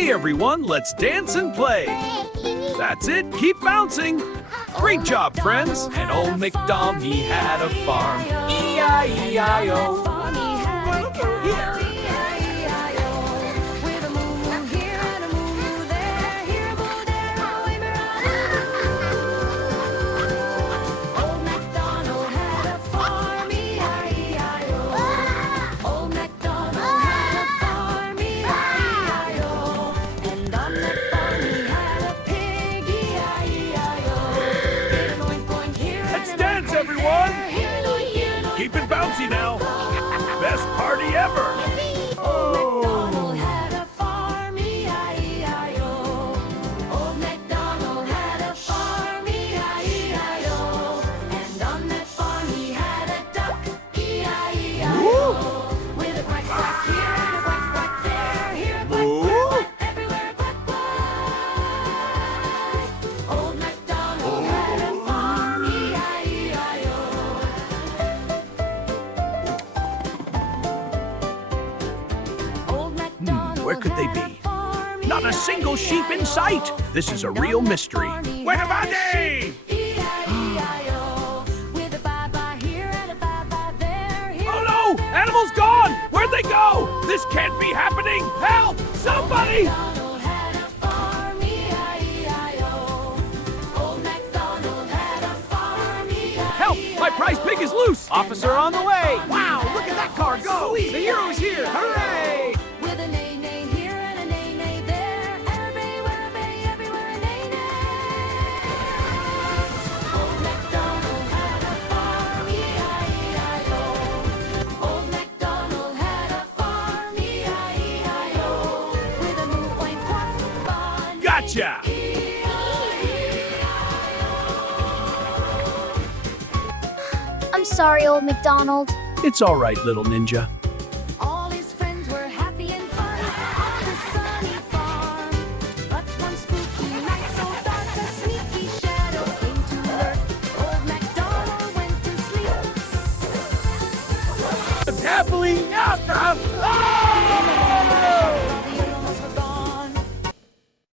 Hey everyone, let's dance and play. That's it, keep bouncing. Great job, friends. And old MacDonald, he had a farm. E-I-E-I-O. Keep it bouncy now. Best party ever. Old MacDonald had a farm, E-I-E-I-O. Old MacDonald had a farm, E-I-E-I-O. And on that farm he had a duck, E-I-E-I-O. With a quack quack here and a quack quack there, here a quack quack, everywhere a quack quack. Old MacDonald had a farm, E-I-E-I-O. Where could they be? Not a single sheep in sight. This is a real mystery. Where are they? Oh no! Animals gone! Where'd they go? This can't be happening! Help! Somebody! Help! My prize pig is loose! Officer on the way! Wow, look at that car go! The hero's here! Hooray! With a neigh, neigh here and a neigh, neigh there, everywhere a bay, everywhere a neigh, neigh. Old MacDonald had a farm, E-I-E-I-O. Old MacDonald had a farm, E-I-E-I-O. With a moo, oink, quack, bon, Gotcha! I'm sorry, old MacDonald. It's all right, little ninja. all his friends were happy and fun on the sunny farm. But one spooky night so dark, a sneaky shadow came to lurk. Old MacDonald went to sleep. Happily after! Ah!